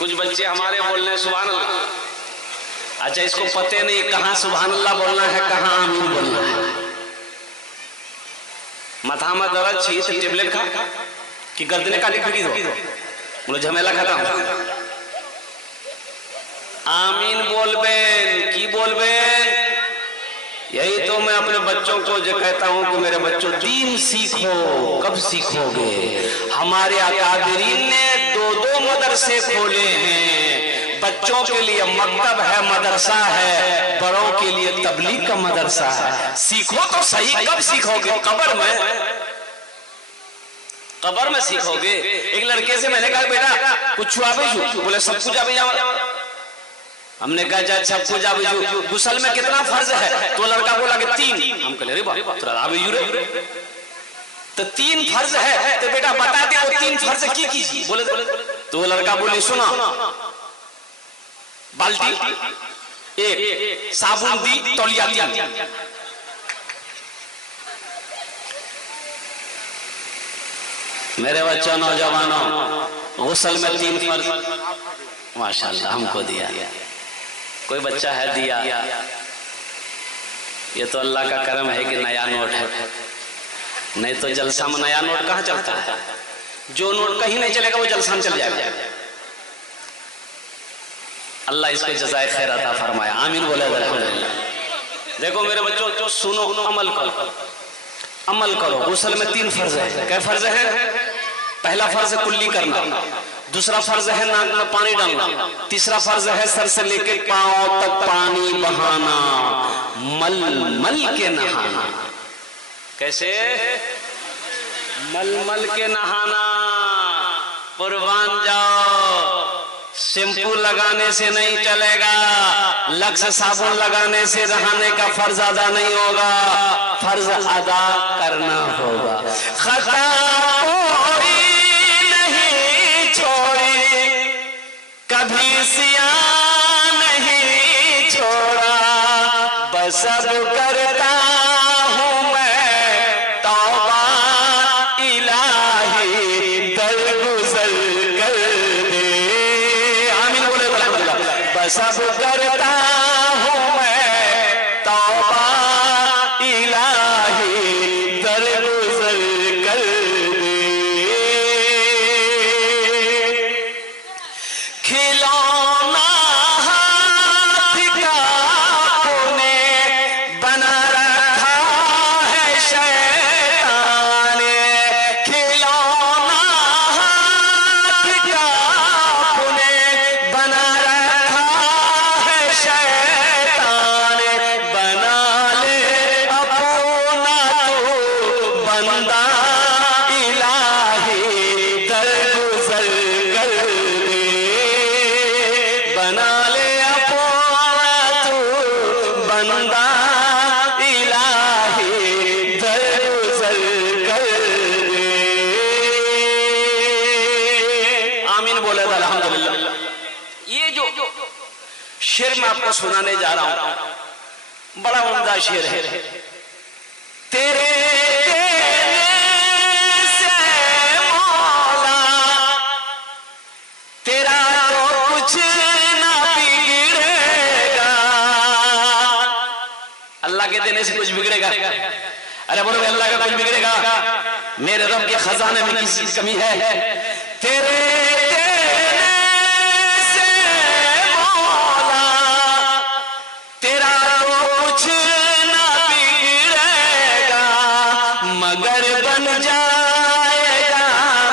कुछ बच्चे हमारे बोल रहे हैं सुभान अल्लाह। अच्छा, इसको पते नहीं कहाँ सुभान अल्लाह बोलना है, कहाँ आमीन बोलना है। माथा में दर्द छी तो टेबलेट खा कि गर्दने काटी फेंकी दो, बोले झमेला खत्म। आमीन बोलबेन की बोलबेन। यही तो मैं अपने बच्चों को जो कहता हूं कि मेरे बच्चों दीन सीखो। कब सीखोगे? हमारे अकाबिरीन ने 2-2 मदरसे खोले हैं। बच्चों के लिए मकतब है, मदरसा है, बड़ों के लिए तबलीग का मदरसा है। सीखो तो सही। कब सीखोगे? कब्र में। कब्र में सीखोगे। एक लड़के से मैंने कहा बेटा कुछ छुआ भी, बोले सब कुछ अभी जाओ। हमने कहा सब कुछ अभी गुसल में कितना फर्ज है? तो लड़का बोला कि 3। हम कह रहे तो 3 फर्ज है तो बेटा बता दे वो 3 फर्ज की कीजिए। बोले तो लड़का बोले सुना, बाल्टी 1, साबुन दी, तौलिया 3। मेरे बच्चों नौजवानों, गुस्ल में 3 फर्ज माशाल्लाह हमको दिया। कोई बच्चा है दिया, ये तो अल्लाह का करम है कि नया नोट है, नहीं तो जलसा में नया नोट कहाँ चलता है। जो नोट कहीं नहीं चलेगा वो जलसा में चल जाएगा। अल्लाह इसको जज़ाए खैर अता फरमाए। आमीन बोले अल्हम्दुलिल्लाह। देखो मेरे बच्चों, जो सुनो अमल करो, अमल करो। गुस्ल में 3 फर्ज है। क्या फर्ज है? पहला फर्ज कुल्ली करना, दूसरा फर्ज है नाक में पानी डालना, तीसरा फर्ज है सर से लेकर पांव तक पानी बहाना, मल मल के नहाना। कैसे? मल मल के नहाना। कुर्बान जाओ, शैम्पू लगाने से नहीं चलेगा, लक्स साबुन लगाने से नहाने का फर्ज अदा नहीं होगा, फर्ज अदा करना होगा। खता कोई नहीं छोड़ी, कभी सियान नहीं छोड़ा, बस अब करता हूँ मैं तौबा, इलाही दरगुजर कर दे। आमीन बोले अल्हम्दुलिल्लाह। बस अब करता हूँ मैं तौबा, इलाही दरगुजर कर दे। खिलौना हाथ का तूने बना रखा है शैतान ने, खिलौना हाथ का तूने बना रखा है शैतान ने, बना ले अपना तू बंदा, इलाही दरगुजर कर दे। बना ले अपना तू बंदा, इलाही दरगुजर कर दे। आमीन बोले अल्हम्दुलिल्लाह। ये जो शेर मैं आपको सुनाने जा रहा हूं, बड़ा उम्दा शेर है। तेरे देने से मौला तेरा तो कुछ ना बिगड़ेगा। अल्लाह के देने से कुछ बिगड़ेगा? अरे बोलो अल्लाह का कुछ बिगड़ेगा? मेरे रब के खजाने में किसी की कमी है? तेरे देने से मौला तेरा तो कुछ ना बिगड़ेगा, मगर बन जाएगा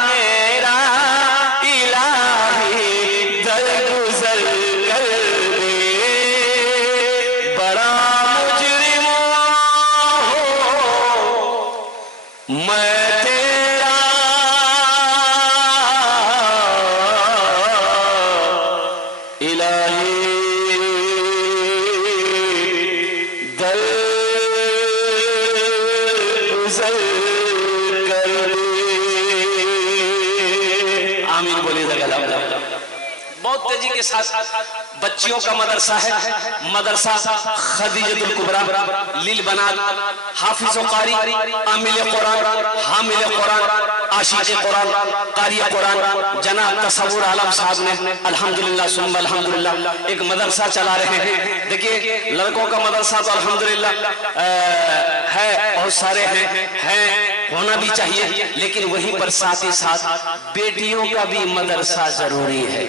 मेरा, इलाही दरगुजर कर दे। बड़ा मुजरिम हूँ मैं तेरा, इलाही दरगुजर कर दे। आमीन बोलिए अल्हम्दुलिल्लाह। बहुत तेजी के साथ बच्चियों का मदरसा है, मदरसा खदीजतुल कुबरा लिल बनात, हाफिज़ व कारी, आमिल कुरान, हामिल कुरान, आशिक़ कुरान, कारी कुरान जनाब तसव्वुर आलम साहब ने अल्हम्दुलिल्लाह सुम्मा अल्हम्दुलिल्लाह एक मदरसा चला रहे हैं। देखिए लड़कों का मदरसा तो अल्हम्दुलिल्लाह है, बहुत सारे हैं, होना भी चाहिए, लेकिन वहीं पर साथ ही साथ बेटियों का भी मदरसा जरूरी है।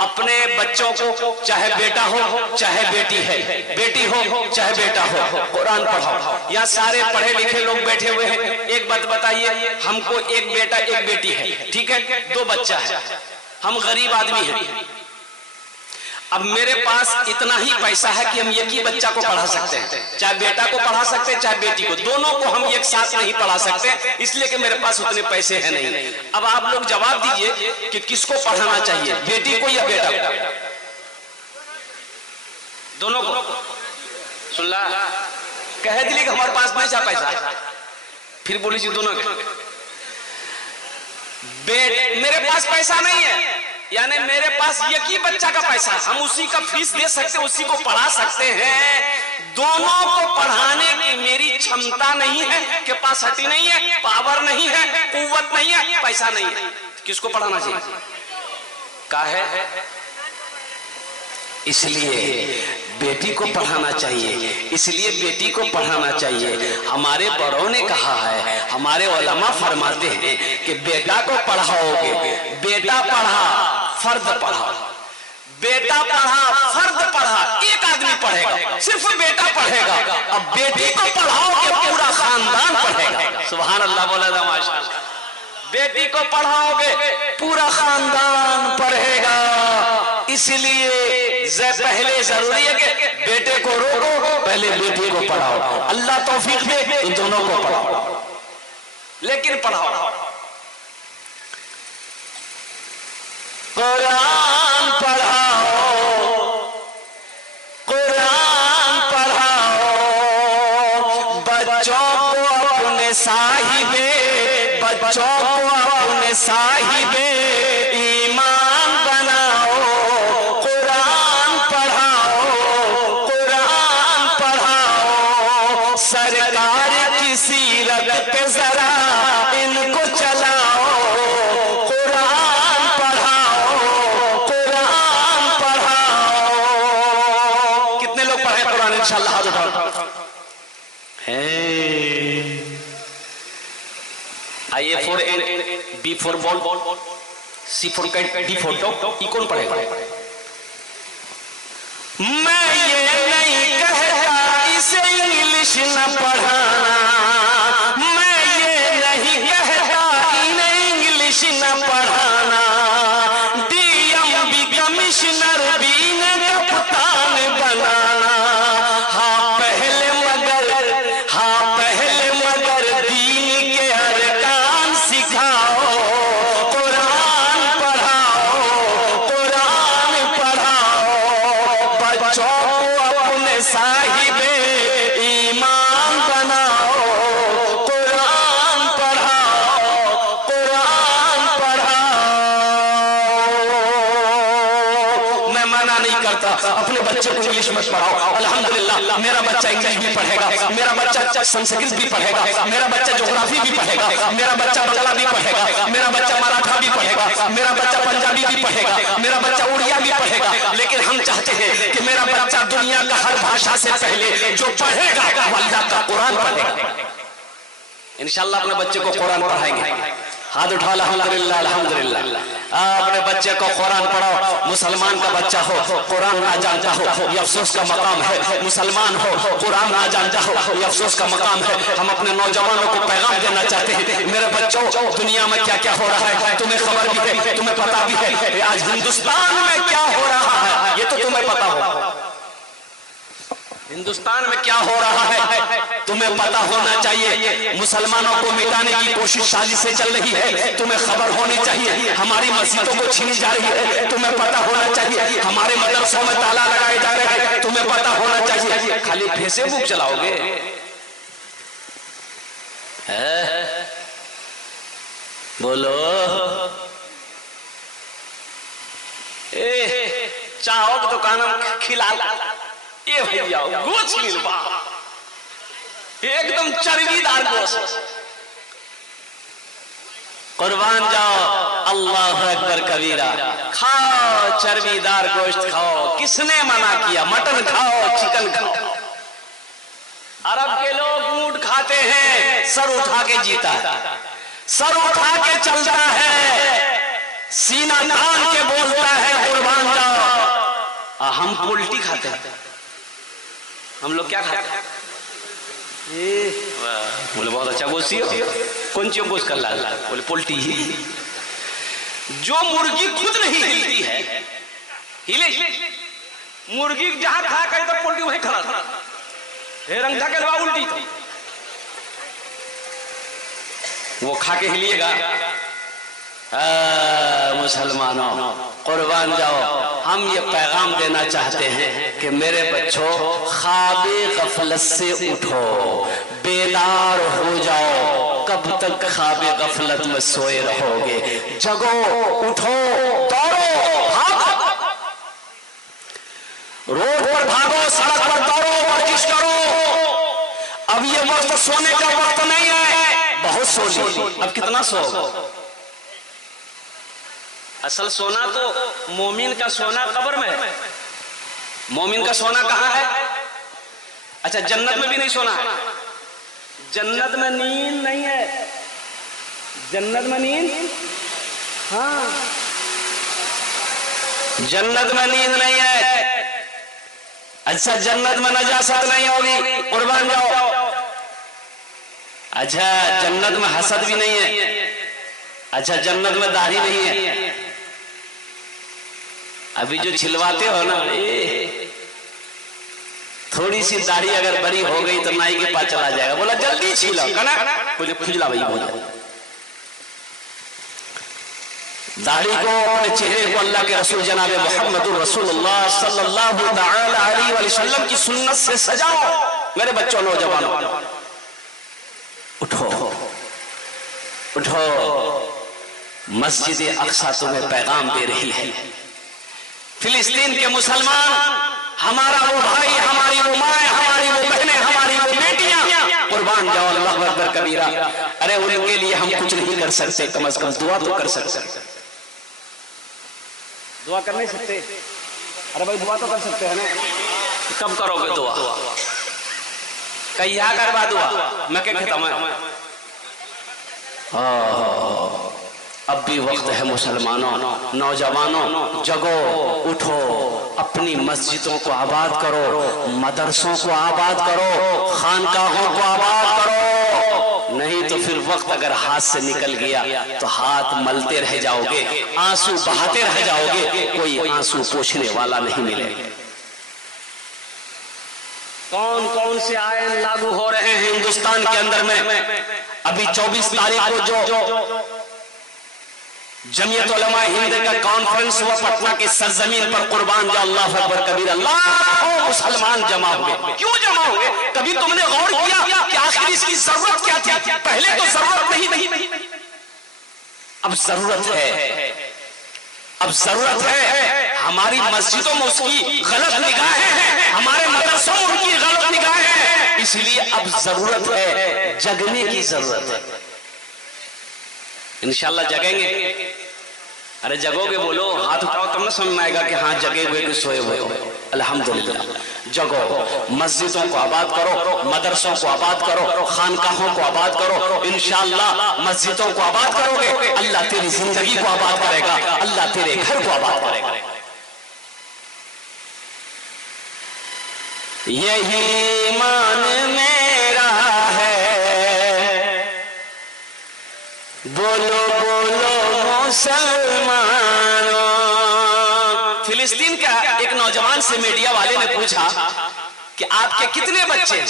अपने बच्चों को, चाहे बेटा हो चाहे बेटी है, बेटी हो चाहे बेटा हो, कुरान पढ़ाओ। यहाँ सारे पढ़े लिखे लोग बैठे हुए हैं। एक बात बताइए, हमको एक बेटा एक बेटी है, ठीक है, 2 बच्चा है, हम गरीब आदमी हैं। अब मेरे पास इतना ही पैसा है कि हम एक ही बच्चा को पढ़ा सकते हैं, चाहे बेटा को पढ़ा सकते हैं चाहे बेटी को, दोनों को हम एक साथ नहीं पढ़ा सकते, इसलिए कि मेरे पास उतने पैसे हैं नहीं। अब आप लोग जवाब दीजिए कि किसको पढ़ाना चाहिए, बेटी को या बेटा को? दोनों को। सुन ला, कह दिली कि हमारे पास नहीं चाह पैसा, फिर बोली जी दोनों के। मेरे पास पैसा नहीं है, यानी मेरे पास एक ही बच्चा का पैसा, हम उसी का फीस दे सकते, उसी को पढ़ा सकते हैं। दोनों को पढ़ाने की मेरी क्षमता नहीं है, कैपेसिटी नहीं है, पावर नहीं है, कुव्वत नहीं है, पैसा नहीं है, किसको पढ़ाना चाहिए? काहे? इसलिए बेटी को पढ़ाना चाहिए, इसलिए बेटी को पढ़ाना चाहिए। हमारे बड़ों ने कहा है, हमारे उलमा फरमाते हैं कि बेटा को पढ़ाओगे, बेटा पढ़ा फर्द पढ़ा, बेटा पढ़ा फर्द पढ़ा, एक आदमी पढ़ेगा, सिर्फ बेटा पढ़ेगा। अब बेटी को पढ़ाओगे पूरा खानदान पढ़ेगा। सुभान अल्लाह, बोला था माशाअल्लाह। बेटी को पढ़ाओगे पूरा खानदान पढ़ेगा, इसलिए पहले जरूरी है कि बेटे को रोको, पहले बेटी को पढ़ाओ। अल्लाह तौफीक दे, इन दोनों को पढ़ाओ, लेकिन पढ़ाओ। कुरान पढ़ाओ, कुरान पढ़ाओ, बच्चों को अपने साहिबे, बच्चों को अपने साहिबे ईमान बनाओ। कुरान पढ़ाओ, कुरान पढ़ाओ, सरकार की सीरत पे जरा इनको चलाओ। इंशाअल्लाह हाथ उठाओ। आइए, for ant, B for ball, C for cat, D for dog, E कौन पढ़ेगा? मैं ये नहीं कहता इसे इंग्लिश न पढ़ाना, मैं ये नहीं कहता इन्हें इंग्लिश न पढ़ाना, डीएम भी कमिश्नर भी न कप्तान बनाना। अपने बच्चे को इंग्लिश मत पढ़ाओ। अल्हम्दुलिल्लाह मेरा बच्चा इंग्लिश भी पढ़ेगा, मेरा बच्चा संस्कृत भी पढ़ेगा, मेरा बच्चा ज्योग्राफी भी पढ़ेगा, मेरा बच्चा बांग्ला भी पढ़ेगा, मेरा बच्चा मराठा भी पढ़ेगा, मेरा बच्चा पंजाबी भी पढ़ेगा, मेरा बच्चा उड़िया भी पढ़ेगा। लेकिन हम चाहते हैं कि मेरा बच्चा दुनिया का हर भाषा से पहले जो पढ़ेगा वो अल्लाह का कुरान पढ़ेगा। इंशाअल्लाह अपने बच्चे को कुरान पढ़ाएंगे। हाथ उठा, अल्हम्दुलिल्लाह अल्हम्दुलिल्लाह। अपने बच्चे को कुरान पढ़ाओ। मुसलमान का बच्चा हो, कुरान ना जानता हो, ये अफसोस का मकाम है। मुसलमान हो, कुरान ना जानता हो, ये अफसोस का मकाम है। हम अपने नौजवानों को पैगाम देना चाहते हैं, मेरे बच्चों दुनिया में क्या क्या हो रहा है तुम्हें खबर भी है, तुम्हें पता भी है। आज हिंदुस्तान में क्या हो रहा है ये तो तुम्हें पता हो, हिंदुस्तान में क्या हो रहा है तुम्हें पता होना चाहिए। मुसलमानों को मिटाने की कोशिश साजिशें चल रही है, तुम्हें खबर होनी चाहिए। हमारी मस्जिदों को छीनी जा रही है, तुम्हें पता होना चाहिए। हमारे मदरसों में ताला लगाए जा रहे हैं, तुम्हें पता होना चाहिए। खाली फेसबुक चलाओगे, बोलो चाहो की दुकान खिला ये भैया गोछ मिलवा एकदम चर्बीदार गोश्त। कुर्बान जाओ, अल्लाह अकबर कबीरा। खाओ चर्बीदार गोश्त खाओ, किसने मना किया? मटन खाओ, चिकन खाओ। अरब के लोग ऊंट खाते हैं, सर उठा के जीता है, सर उठा के चलता है, सीना तान के बोलता है कुर्बान जाओ। हम पोल्ट्री खाते हैं। हम लोग क्या खाते हैं? बोले बहुत अच्छा गोश्त, कौन सी गोश्त कर लाल? बोले पोल्ट्री। जो मुर्गी खुद नहीं हिलती है, हिले मुर्गी जहां खा करे तो पोल्ट्री वहीं खड़ा था, रंगा के लवा उल्टी थी, वो खा के हिलिएगा। मुसलमानों कुर्बान जाओ, हम ये पैगाम देना चाहते हैं कि मेरे बच्चों, ख्वाबे गफलत से उठो, बेदार हो जाओ। कब तक ख्वाबे गफलत में सोए रहोगे? जगो, उठो, दौड़ो, भागो, रोड पर भागो, सड़क पर दौड़ो, वर्जिश करो। अब ये वक्त सोने का वक्त नहीं है, बहुत सो ली, अब कितना सो? असल सोना तो मोमिन का सोना कब्र में है। मोमिन का सोना कहाँ है? अच्छा, जन्नत में भी नहीं सोना है। जन्नत में नींद नहीं है, जन्नत में नींद, हाँ, जन्नत में नींद नहीं है। अच्छा, जन्नत में नजासत नहीं होगी, कुर्बान जाओ। अच्छा, जन्नत में हसद भी नहीं है। अच्छा, जन्नत में दाढ़ी नहीं है। अभी जो छिलवाते हो ना, थोड़ी सी दाढ़ी अगर बड़ी हो गई तो नाई के पास चला जाएगा, बोला जल्दी छिलो, मुझे खुजला भाई बोला। दाढ़ी को, अपने चेहरे को अल्लाह के रसूल जनाब मोहम्मद रसूलुल्लाह सल्लल्लाहु अलैहि वसल्लम की सुन्नत से सजाओ। मेरे बच्चों, नौजवानों, उठो, उठो, मस्जिद अक्सा तुम्हें पैगाम दे रही है। फिलिस्तीन के मुसलमान, हमारा वो भाई, हमारी वो माए, हमारी वो बहनें, हमारी वो बेटियां, कुर्बान जाओ, अल्लाह अकबर कबीरा। अरे उनके लिए हम कुछ नहीं कर सकते, कम से कम दुआ तो कर सकते। दुआ कर नहीं सकते? अरे भाई दुआ तो कर सकते हैं ना। कब करोगे दुआ? कहिया करवा दुआ, मैं क्या कहता हूं। अब भी वक्त है मुसलमानों, नौजवानों, जगो, उठो, अपनी मस्जिदों को आबाद करो, मदरसों को आबाद करो, खानकाहों को आबाद करो। नहीं तो फिर वक्त अगर हाथ से निकल गया तो हाथ मलते रह जाओगे, आंसू बहाते रह जाओगे, कोई आंसू पोंछने वाला नहीं मिलेगा। कौन कौन से आयन लागू हो रहे हैं हिंदुस्तान के अंदर में? अभी 24 तारीख को जो जमीयत उलमा हिंद का कॉन्फ्रेंस हुआ पटना की सरजमीन पर, कुर्बान जाओ, अल्लाह अकबर कबीरा, लाखों मुसलमान जमा हुए। क्यों जमा हुए? कभी तुमने गौर किया कि आखिर इसकी जरूरत क्या थी? पहले तो जरूरत नहीं, अब जरूरत है, अब जरूरत है। हमारी मस्जिदों में उसकी गलत निगाहें हैं, हमारे मदरसों में उनकी गलत निगाहें हैं, इसलिए अब जरूरत है, जगने की जरूरत है। इंशाल्लाह जगेंगे। अरे जगोगे, बोलो, हाथ उठाओ, तब ना समझ में आएगा कि हाँ जगे हुए कि सोए हुए हो। अल्हम्दुलिल्लाह, जगो, मस्जिदों को आबाद करो, मदरसों को आबाद करो, खानकाहों को आबाद करो। इंशाल्लाह मस्जिदों को आबाद करोगे, अल्लाह तेरी जिंदगी को आबाद करेगा, अल्लाह तेरे घर को आबाद करेगा। यही ईमान मेरा है, बोलो बोलो मुसलमानों। फिलिस्तीन का एक नौजवान से मीडिया वाले ने पूछा कि आपके कितने बच्चे हैं?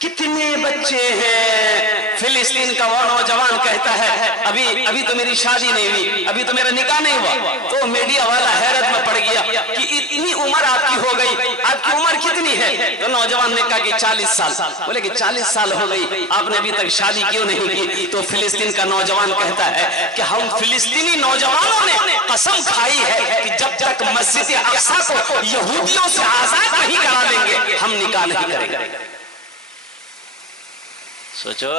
कितने बच्चे हैं? फिलिस्तीन का वो नौजवान कहता है अभी तो मेरी शादी नहीं हुई, अभी तो मेरा निकाह नहीं हुआ। तो मीडिया वाला हैरत में पड़ गया कि इतनी उम्र आपकी हो गई, आपकी उम्र कितनी है? तो नौजवान ने कहा कि 40 साल। बोले कि 40 साल हो गई, आपने अभी तक शादी क्यों नहीं की? तो फिलिस्तीन का नौजवान कहता है कि हम फिलिस्तीनी नौजवानों ने कसम खाई है कि जब तक मस्जिद अक्सा को यहूदियों से आजाद नहीं करा देंगे, हम निकाह नहीं करेंगे। सोचो,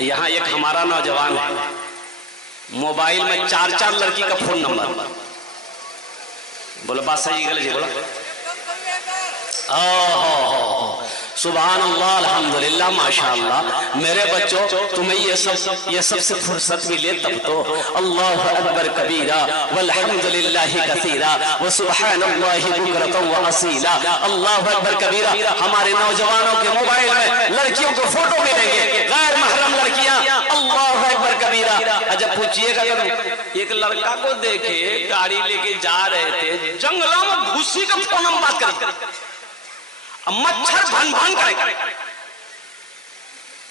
यहाँ एक हमारा नौजवान है, मोबाइल में 4-4 लड़की का फोन नंबर। बोलो बात सही गलत जी? बोलो सुभान अल्लाह, अल्हम्दुलिल्लाह, माशाअल्लाह। मेरे बच्चों, तुम्हें ये सब से फुर्सत मिले तब तो। अल्लाहु अकबर कबीरा वल्हम्दुलिल्लाहि कसीरा व सुब्हानल्लाहि बुकरतन व असीला। अल्लाहु अकबर कबीरा। हमारे नौजवानों के मोबाइल में लड़कियों को फोटो मिलेंगे, गैर महरम लड़कियां। अल्लाहु अकबर कबीरा। जब पूछिएगा, एक लड़का को देखे गाड़ी लेके जा रहे थे, जंगलों में भूसी का फोन हम बात करें, मच्छर भन भन करे।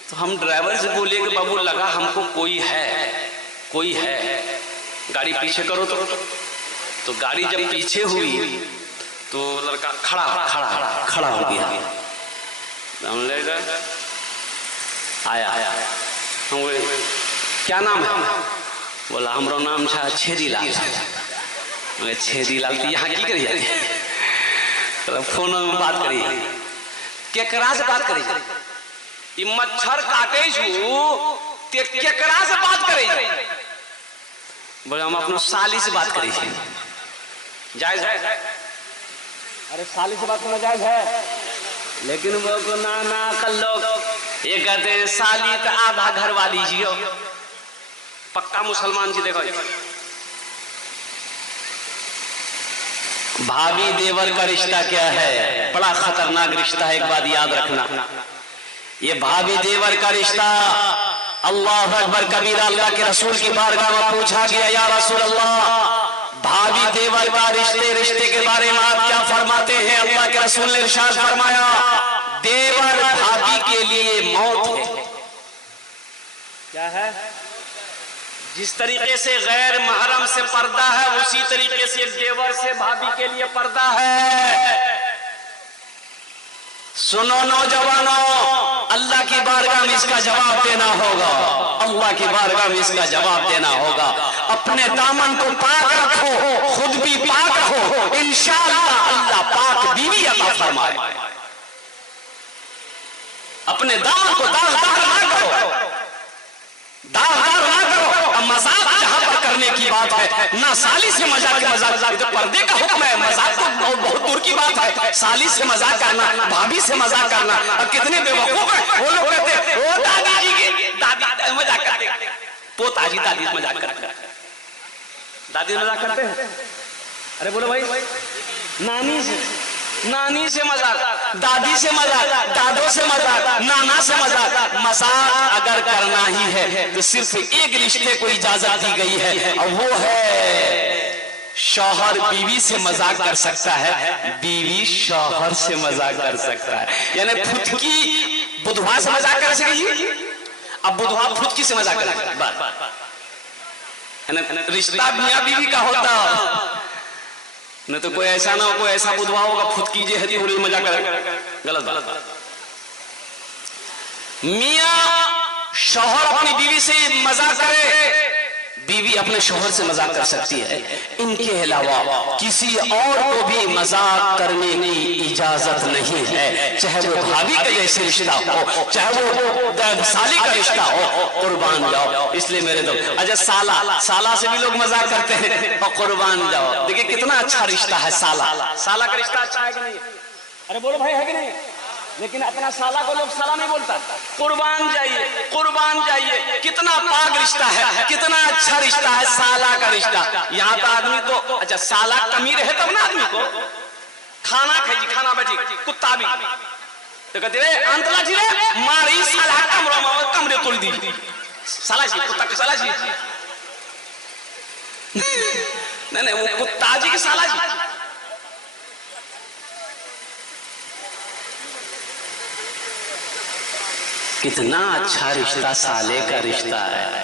तो हम ड्राइवर से बोले कि बाबू लगा हमको कोई है, गाड़ी पीछे करो। तो गाड़ी जब पीछे हुई तो लड़का खड़ा हो गया। हम ले गए, आया हम बोले क्या नाम है? बोला हमारा नाम था छेदीलाल। छेदीलाल यहाँ की करिए? फोन में बात करिए, केकरा से बात करिए? मच्छर काटे केकरा से बात करिए? बोले हम अपना साली से बात करिए। जायज है? अरे साली से बात करना जायज है, लेकिन वो को ना कल लोग ये कहते हैं साली तो आधा घर वाली जियो। पक्का मुसलमान जी देखो, भाभी देवर का रिश्ता क्या है? बड़ा खतरनाक रिश्ता है। एक बात याद रखना, ये भाभी देवर का रिश्ता, अल्लाह अकबर कबीरा। अल्लाह के रसूल की बारगाह में पूछा गया, या रसूल अल्लाह, भाभी देवर का रिश्ते के बारे में आप क्या फरमाते हैं? अल्लाह के रसूल ने इरशाद फरमाया, देवर भाभी के लिए मौत है। क्या है? जिस तरीके से गैर महरम से पर्दा है, उसी तरीके से देवर से भाभी के लिए पर्दा है। सुनो नौजवानों, अल्लाह की बारगाह में इसका जवाब देना होगा। अल्लाह की बारगाह में इसका जवाब देना होगा। अपने दामन को पाक रखो, खुद भी पाक रहो, इंशाअल्लाह अल्लाह पाक बीवी अता फरमाए। अपने दामन को दागदार ना करो, दागदार ना करो। मजाक जहां पर करने की बात है, ना साली से मजाक तो पर्दे का हुक्म है, मजाक तो बहुत दूर की बात है। साली से मजाक करना, भाभी से मजाक करना, और कितने बेवकूफ है वो लोग कहते हैं वो दादाजी की दादी मजाक करते, पोताजी दादी मजाक करते, दादी मजाक करते हैं। अरे बोलो भाई, नानी से मजाक, दादी से मजाक, दादों से मजाक, नाना से मजाक। मजाक अगर करना ही है तो सिर्फ एक रिश्ते को इजाजत दी गई है, और वो है शौहर बीवी से मजाक कर सकता है, बीवी शौहर से मजाक कर सकता है। यानी फुदकी बुधवा से मजाक कर सकेगी, अब बुधवा फुदकी से मजाक करेगा। रिश्ता मियां बीवी का होता, नहीं तो कोई ऐसा ना हो, कोई ऐसा बुधवा होगा खुद कीजिए है पूरी मजाक करेगा, गलत बात। मियां शौहर अपनी बीवी से मजाक करे, बीवी अपने शौहर से मजाक कर सकती है। इनके अलावा किसी और को भी मजाक करने की इजाजत नहीं है, चाहे वो भाभी का जैसे रिश्ता हो, चाहे वो साली का रिश्ता हो। कुर्बान जाओ। इसलिए मेरे दोस्त, अच्छा साला से भी लोग मजाक करते हैं, और कुर्बान जाओ। देखिए कितना अच्छा रिश्ता है साला का रिश्ता अच्छा है कि नहीं? अरे बोलो भाई, है कि नहीं? लेकिन अपना साला को लोग साला नहीं बोलता। कुर्बान जाइए, कितना पाक रिश्ता है, कितना अच्छा रिश्ता है साला का रिश्ता। यहाँ तो आदमी तो अच्छा साला कमी रहे तब ना आदमी को खाना खाई, खाना बची, कुत्ता भी तो कहते रे अंतला जी रे मारी साला कमरे तोड़ दी, साला जी कुत्ता के साला जी नहीं वो कुत्ता जी के साला जी। कितना अच्छा रिश्ता साले का रिश्ता है।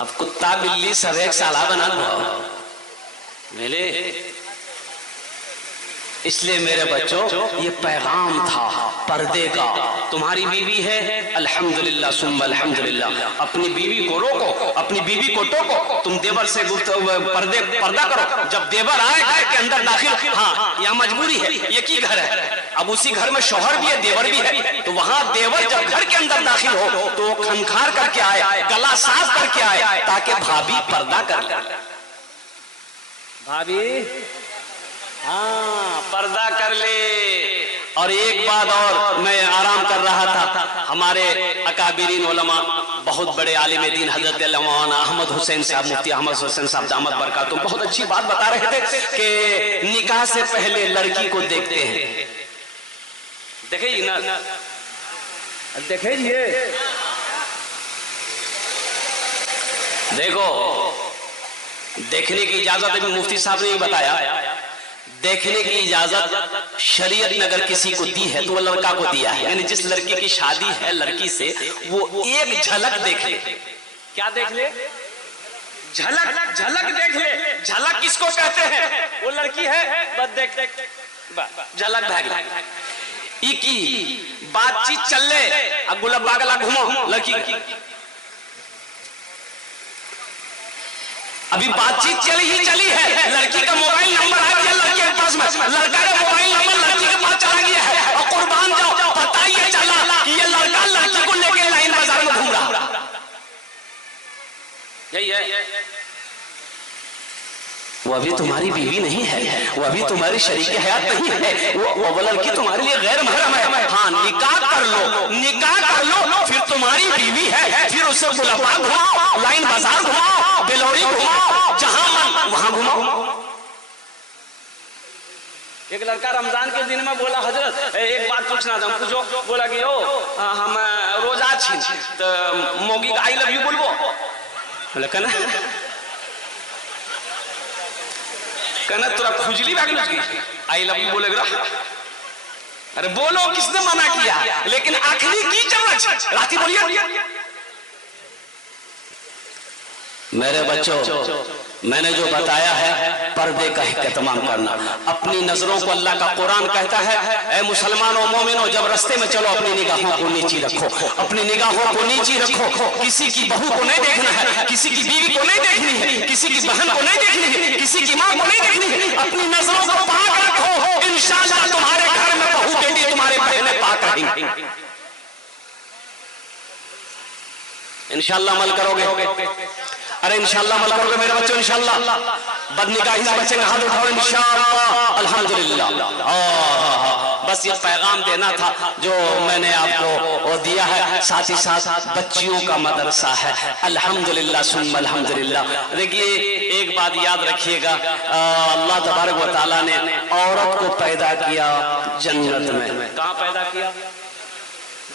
अब कुत्ता बिल्ली सब एक साला बना दो मेरे। इसलिए मेरे बच्चों, ये पैगाम था, पर्दे का। तुम्हारी बीवी है, अल्हम्दुलिल्लाह सुम्मा अल्हम्दुलिल्लाह, अपनी बीवी को रोको, अपनी बीवी को टोको, तुम देवर से पर्दा करो। जब देवर आए घर के अंदर दाखिल, हाँ यह मजबूरी है, ये की घर है, अब उसी घर में शौहर भी है, देवर भी है, तो वहां देवर जब घर के अंदर दाखिल हो तो वो खनखार करके आए, गला साफ करके आए, ताकि भाभी पर्दा कर ले। भाभी हाँ पर्दा कर ले। और एक बात और, मैं आराम कर रहा था, हमारे अकाबिरीन उलमा, बहुत बड़े आलिम दीन हजरत मौलाना अहमद हुसैन साहब, मुफ्ती अहमद हुसैन साहब दामत बरकातुम, बहुत अच्छी बात बता रहे थे कि निकाह से पहले लड़की को देखते हैं। देखिए ना, देखिए देखो, देखने की इजाजत अभी मुफ्ती साहब ने बताया, देखने की इजाजत शरीयत ने अगर किसी को दी है तो वो लड़का को दिया है, यानी जिस लड़की की शादी है लड़की से, वो एक झलक देख ले। क्या देख ले? झलक, झलक देख ले। झलक किसको कहते हैं? वो लड़की है बस देख झलक भाग की बातचीत चल ले, अब गुलाब बागला घुमाओ लड़की, अभी बातचीत चली है, लड़की का मोबाइल नंबर आ गया लड़के के पास में, लड़का का मोबाइल नंबर लड़की के पास चला गया है, और कुर्बान जाओ पता ही चला कि ये लड़का लड़की को लेके लाइन बाजार में घूम रहा। यही है, वो अभी तुम्हारी बीवी नहीं है, वो अभी तुम्हारी शरीक हयात नहीं है, वो लड़की तुम्हारे लिए गैर महरम है। हाँ निकाह कर लो, निकाह कर लो, फिर तुम्हारी बीवी है, फिर उससे गुलाबा घुमाओ, लाइन बाजार घुमाओ, बेलोरी घुमाओ, जहां मन वहां घुमाओ। एक लड़का रमजान के दिन में बोला, हजरत एक बात पूछना था। पूछो। बोला कि ओ हम रोजा छी तो मोगी आई लव यू बोलबो? बोला कहना तोरा खुजली भाग आई लव यू बोलेगा? अरे बोलो, किसने मना किया? लेकिन आखिरी की जरूरत राती बोलिए। मेरे बच्चों, मैंने जो बताया है पर्दे का इत्माम करना, अपनी नजरों को, अल्लाह का कुरान कहता है, ऐ मुसलमानों मोमिनों, जब रास्ते में चलो अपनी निगाहों को नीची रखो, अपनी निगाहों को नीची रखो, किसी की बहू को नहीं देखना है, किसी की बीवी को नहीं देखनी है, किसी की बहन को नहीं देखनी है, किसी की माँ को नहीं देखनी है, अपनी नजरों को पाक रखो, इंशाअल्लाह तुम्हारे घर में बहू बेटी तुम्हारे बहनें पाक रहेंगी। इंशाअल्लाह अमल करोगे? अरे इंशाअल्लाह अमल करोगे मेरे बच्चों, इंशाअल्लाह बदनिगाही से बचेंगे, हाथ उठाओ इंशाअल्लाह, अल्हम्दुलिल्लाह। बस ये पैगाम देना था जो मैंने आपको दिया है। साथ ही साथ बच्चियों का मदरसा है, अल्हम्दुलिल्लाह सुम्मा अल्हम्दुलिल्लाह। देखिए एक बात याद रखिएगा, अल्लाह तबारक व तआला ने औरत को पैदा किया जन्नत में। कहाँ पैदा किया?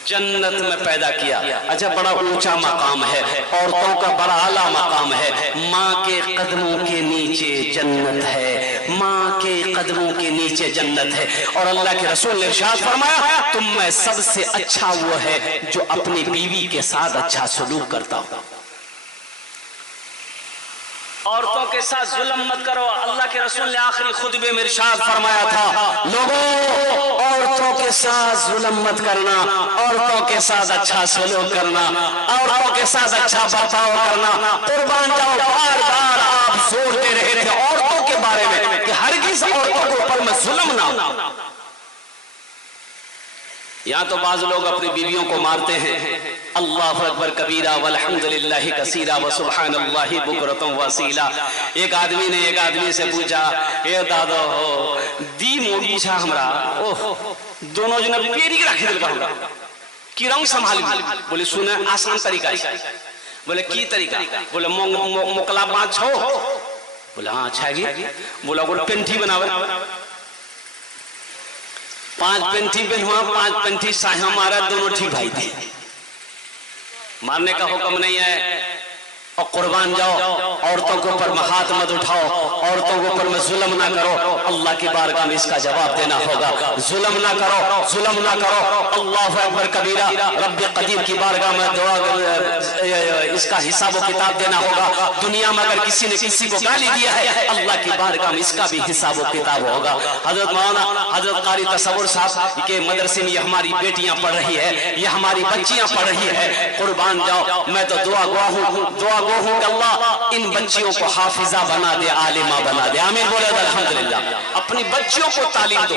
जन्नत में पैदा किया। अच्छा, बड़ा ऊंचा मकाम है, औरतों का बड़ा आला मकाम है। माँ के कदमों के नीचे जन्नत है, माँ के कदमों के नीचे जन्नत है। और अल्लाह के रसूल ने इरशाद फरमाया, तुम में सबसे अच्छा वो है जो अपनी बीवी के साथ अच्छा सलूक करता हो। औरतों के साथ जुल्म मत करो। अल्लाह के रसूल ने आखिरी खुतबे में इरशाद फरमाया था, लोगों औरतों के साथ जुल्म मत करना, औरतों के साथ अच्छा सलूक करना, औरतों के साथ अच्छा बर्ताव करना। कुर्बान जाओ, बार बार आप जोर दे रहे थे औरतों के बारे में कि हरगिज़ औरतों के ऊपर में जुल्म ना हो। यहाँ तो बाज लोग अपनी बीवियों को मारते हैं। अल्लाहु अकबर कबीरा वल्हम्दुलिल्लाहि कसीरा व सुब्हानल्लाहि बुकरतम वसीला। एक आदमी ने एक आदमी से पूछा, ए दादो दी मोगी छा हमरा, ओह दोनों जन पेरी के रखे दिल का हमरा की रंग संभाल। बोले सुने आसान तरीका है। बोले की तरीका? बोले मोकला बाँच छो। बोले हाँ अच्छा है। बोला बोले पेंठी बनावे, 5 पेंठी बनवा, 5 पेंठी साया मारा, दोनों ठीक भाई थे। मारने का हुक्म नहीं है, और कुर्बान जाओ, औरतों के ऊपर हाथ मत उठाओ, औरतों के ऊपर में जुल्म ना करो। अल्लाह की बारगाह में इसका जवाब देना होगा। जुल्म ना करो, जुल्म ना करो। अल्लाहु अकबर कबीरा। रब्बे कदीर की बारगाह में दुआ, इसका हिसाब व किताब देना होगा। दुनिया में अगर किसी ने किसी को गाली दिया है, अल्लाह की बारगाह में इसका भी हिसाब व किताब होगा। हजरत मौलाना हजरत कारी तसव्वुर साहब के मदरसे में ये हमारी बेटियां पढ़ रही है, ये हमारी बच्चियां पढ़ रही है। कुर्बान जाओ, मैं तो दुआ गो हूँ कि अल्लाह इन बच्चियों को हाफिजा बना दे, आलिमा बना दे। आमीन बोले अल्हम्दुलिल्लाह। अपनी बच्चियों को तालीम दो।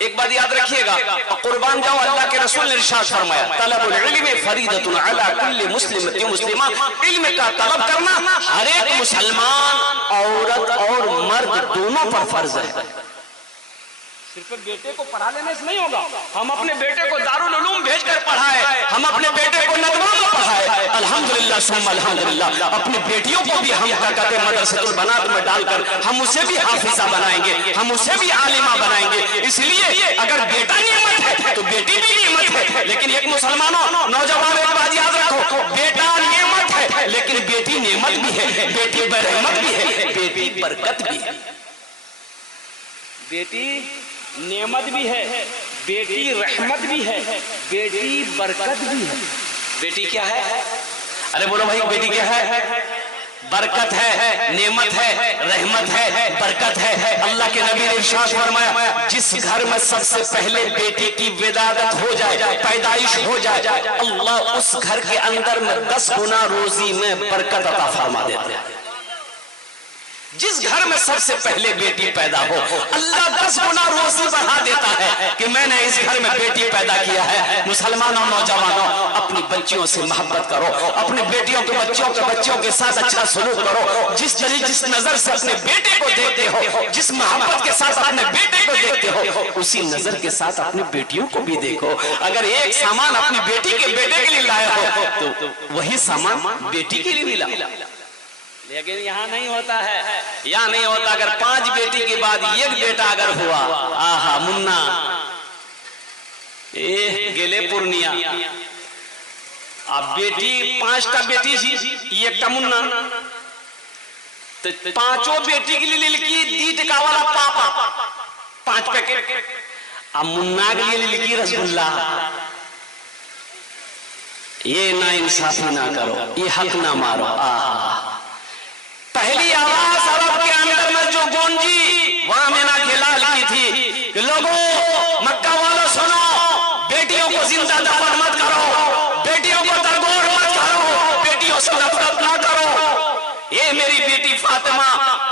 एक बात याद रखिएगा, कुर्बान जाओ, अल्लाह के रसूल ने इरशाद फरमाया, तलबुल इल्मी फरीदतुन अला कुल्ली मुस्लिम व मुस्लिमा। इल्म का तलब करना हर एक मुसलमान औरत और मर्द दोनों पर फर्ज है। सिर्फ बेटे को पढ़ा लेने से नहीं होगा। हम अपने बेटे को दारुल उलूम भेजकर पढ़ाए, हम अपने बेटे को नदवा में पढ़ाए, अल्हम्दुलिल्लाह सुम्मा अल्हम्दुलिल्लाह। अपनी बेटियों को भी हम क्या कहते हैं मदरसतुल बनात में डालकर हम उसे भी हाफिजा बनाएंगे, हम उसे भी आलिमा बनाएंगे। इसलिए अगर बेटा नेमत है तो बेटी भी नेमत है। लेकिन एक मुसलमानों नौजवान एक बात याद रखो, बेटा नेमत है लेकिन बेटी नेमत भी है, बेटी बरहमत भी है, बेटी बरकत भी है। बेटी नेमत भी है, बेटी रहमत भी है, बेटी बरकत भी है। बेटी क्या है? अरे बोलो भाई, बेटी क्या है? बरकत है, नेमत है, रहमत है, बरकत है। अल्लाह के नबी ने इरशाद फरमाया, जिस घर में सबसे पहले बेटी की विलादत हो जाए, पैदाइश हो जाए, अल्लाह उस घर के अंदर में 10 गुना रोजी में बरकत अता फरमा देते हैं। जिस घर में सबसे पहले बेटी पैदा हो, अल्लाह 10 गुना रोजी बढ़ा देता है कि मैंने इस घर में बेटी पैदा किया है। मुसलमानों नौजवानों, अपनी बच्चियों से मोहब्बत करो, अपनी बेटियों के बच्चों के साथ अच्छा सलूक करो। जिस नजर से अपने बेटे को देखते हो, जिस मोहब्बत के साथ अपने बेटे को देखते हो, उसी नजर के साथ अपनी बेटियों को भी देखो। अगर एक सामान अपनी बेटी के बेटे के लिए लाया हो तो वही सामान बेटी के लिए भी लाओ। लेकिन यहाँ नहीं होता है, यहाँ नहीं होता। अगर 5 बेटी के बाद एक बेटा अगर हुआ, आहा मुन्ना गेले पूर्णिया, अब बेटी 5टा बेटी थी, एक टा मुन्ना, तो 5 बेटी के लिए लिखी 2 टका वाला पापा 5 पैकेट, अब मुन्ना के लिए लिखी रसगुल्ला। ये ना इंसाफी ना करो, ये हक ना मारो। आहा, पहली आवाज अरब के अंदर में जो गूंजी वहां मीना खिलाल की थी कि लोगों, मक्का वालों सुनो, बेटियों को जिंदा दफन मत करो, बेटियों को तरगोर मत करो, बेटियों से नफरत ना करो। ये मेरी बेटी फातिमा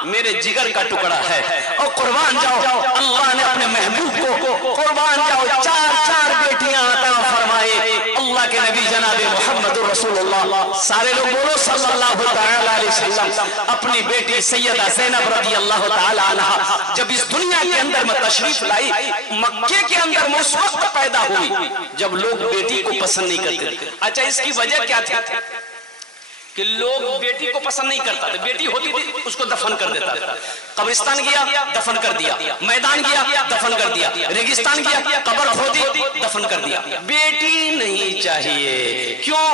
मेरे जिगर का टुकड़ा है। और कुर्बान जाओ, अल्लाह ने अपने महबूब को कुर्बान जाओ 4 बेटियां अता फरमाए। अल्लाह के नबी जनाब मोहम्मद रसूलुल्लाह, सारे लोग बोलो सल्लल्लाहु तआला अलैहि वसल्लम, अपनी बेटी सैयदा ज़ैनब रज़ी अल्लाह तआला अन्हा जब इस दुनिया के अंदर में तशरीफ लाई, मक्के के अंदर में उस वक्त पैदा हुई जब लोग बेटी को पसंद नहीं करते। अच्छा, इसकी वजह क्या थी कि लोग बेटी को पसंद नहीं करता था। बेटी होती थी उसको दफन कर देता था। कब्रिस्तान गया दफन कर दिया, मैदान गया दफन कर दिया, रेगिस्तान गया कब्र खोदी दफन कर दिया। बेटी नहीं चाहिए। क्यों?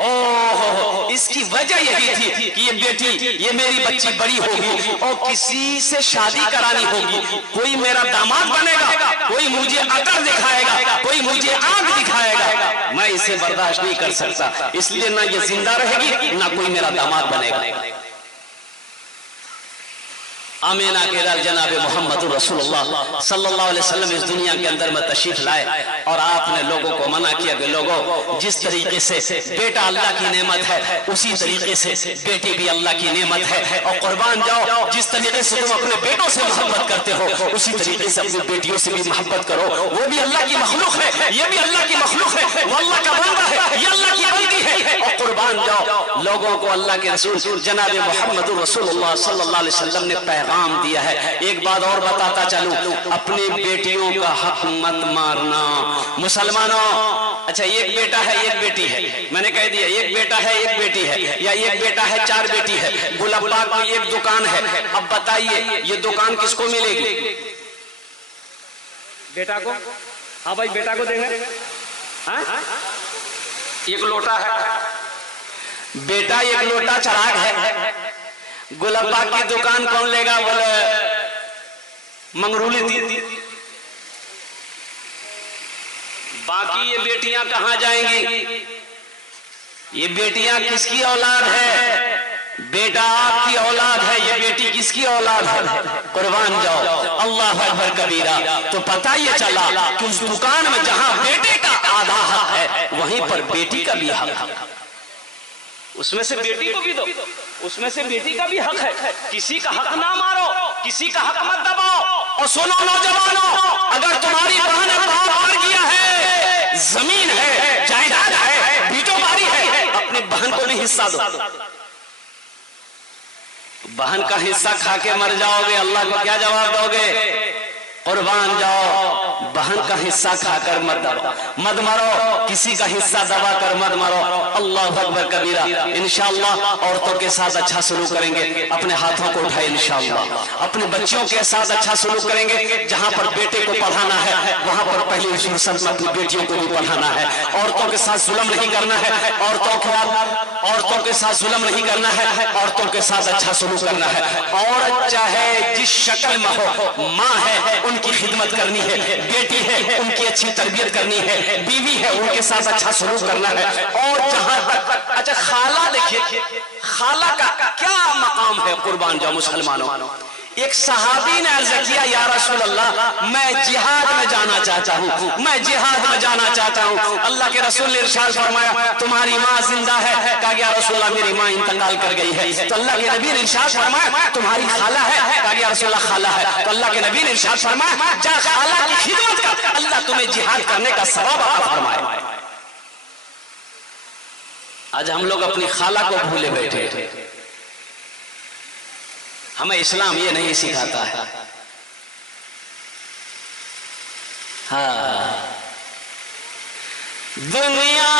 ओह, इसकी वजह यही थी कि ये बेटी, ये मेरी बच्ची बड़ी होगी और किसी से शादी करानी होगी, कोई मेरा दामाद बनेगा, कोई मुझे अकल दिखाएगा, कोई मुझे आंख दिखाएगा, मैं इसे बर्दाश्त नहीं कर सकता। इसलिए ना ये जिंदा रहेगी ना कोई मेरा दामाद बनेगा। आमीना के लाल जनाब मोहम्मद रसूलुल्लाह सल्लल्लाहु अलैहि वसल्लम इस दुनिया के अंदर में तशरीफ लाए और आपने लोगों को मना किया कि लोगों, जिस तरीके से बेटा अल्लाह की नेमत है उसी तरीके से बेटी भी अल्लाह की नेमत है। और कुर्बान जाओ, जिस तरीके से तुम अपने बेटों से मोहब्बत करते हो उसी तरीके से अपनी बेटियों से भी मोहब्बत करो। वो भी अल्लाह की मखलूक है, ये भी अल्लाह की मखलूक है, वो अल्लाह का बंदा है, ये अल्लाह की बंदी है। और कुर्बान जाओ, लोगों को अल्लाह के रसूल जनाब मोहम्मद रसूलुल्लाह सल्लल्लाहु अलैहि वसल्लम ने पैगाम दिया है। एक बात और बताता चलूं, अपनी बेटियों का हक मत मारना मुसलमानों। अच्छा, एक बेटा है एक बेटी है, मैंने कह दिया एक बेटा है एक बेटी है, या एक बेटा है 4 बेटी है। गुलाबबाग में एक दुकान है, अब बताइए ये दुकान किसको मिलेगी? बेटा को। हाँ भाई, बेटा को देंगे। हाँ? एक लोटा है, बेटा एक लोटा चराग है, गुलब्बा की दुकान कौन लेगा? बोले मंगरूली दी। बाकी ये बेटियां कहां जाएंगी? ये बेटियां किसकी औलाद है? बेटा आपकी औलाद है, ये बेटी किसकी औलाद है? कुर्बान जाओ। अल्लाह अकबर कबीरा। तो पता ये चला कि उस दुकान में जहां बेटे का आधा हक है, वहीं पर बेटी का भी हक है। उसमें से बेटी को भी दो, उसमें से बेटी का भी हक है। किसी का हक ना मारो, किसी का हक मत दबाओ। और सुनो नौजवानों, अगर तुम्हारी बहन बाप मर गया है, जमीन है, जायदाद है, बीटोबारी है, अपनी बहन को भी हिस्सा दो। बहन का हिस्सा खा के मर जाओगे, अल्लाह को क्या जवाब दोगे? कुर्बान जाओ। बहन का हिस्सा खाकर मत मरो, किसी का हिस्सा दबा कर मत मरो। अल्लाह अकबर कबीरा। इंशाअल्लाह औरतों के साथ अच्छा सलूक करेंगे, अपने हाथों को उठाए इंशाअल्लाह। अपने बच्चों के साथ अच्छा सलूक करेंगे। जहां पर बेटे को पढ़ाना है, वहां पर पहली फुर्सत में अपनी बेटियों को भी पढ़ाना है। औरतों के साथ जुल्म नहीं करना है, औरतों के साथ जुल्म नहीं करना है, औरतों के साथ अच्छा सलूक करना है। औरत चाहे जिस शक्ल में हो, माँ है उनकी खिदमत करनी है, बेटी है उनकी अच्छी तरबियत करनी है, बीवी है उनके साथ अच्छा सलूक करना है। और जहां तक अच्छा खाला, देखिए खाला का क्या मकाम है। कुर्बान जाओ मुसलमानों। एक सहाबी ने अर्ज किया, या रसूल अल्लाह मैं जिहाद में जाना चाहता हूँ, मैं जिहाद में जाना चाहता हूँ। अल्लाह के रसूल ने इरशाद फरमाया, तुम्हारी माँ जिंदा है? कहा, या रसूल अल्लाह मेरी माँ इंतकाल कर गई है। तो अल्लाह के नबी ने इरशाद फरमाया, तुम्हारी खाला है? कहा, या रसूल अल्लाह खाला है। तो अल्लाह के नबी ने इरशाद फरमाया, जा खाला की खिदमत कर, अल्लाह तुम्हें जिहाद करने का सवाब अता फरमाए। आज हम लोग अपनी खाला को भूले बैठे। हमें इस्लाम ये नहीं सिखाता है। हाँ, दुनिया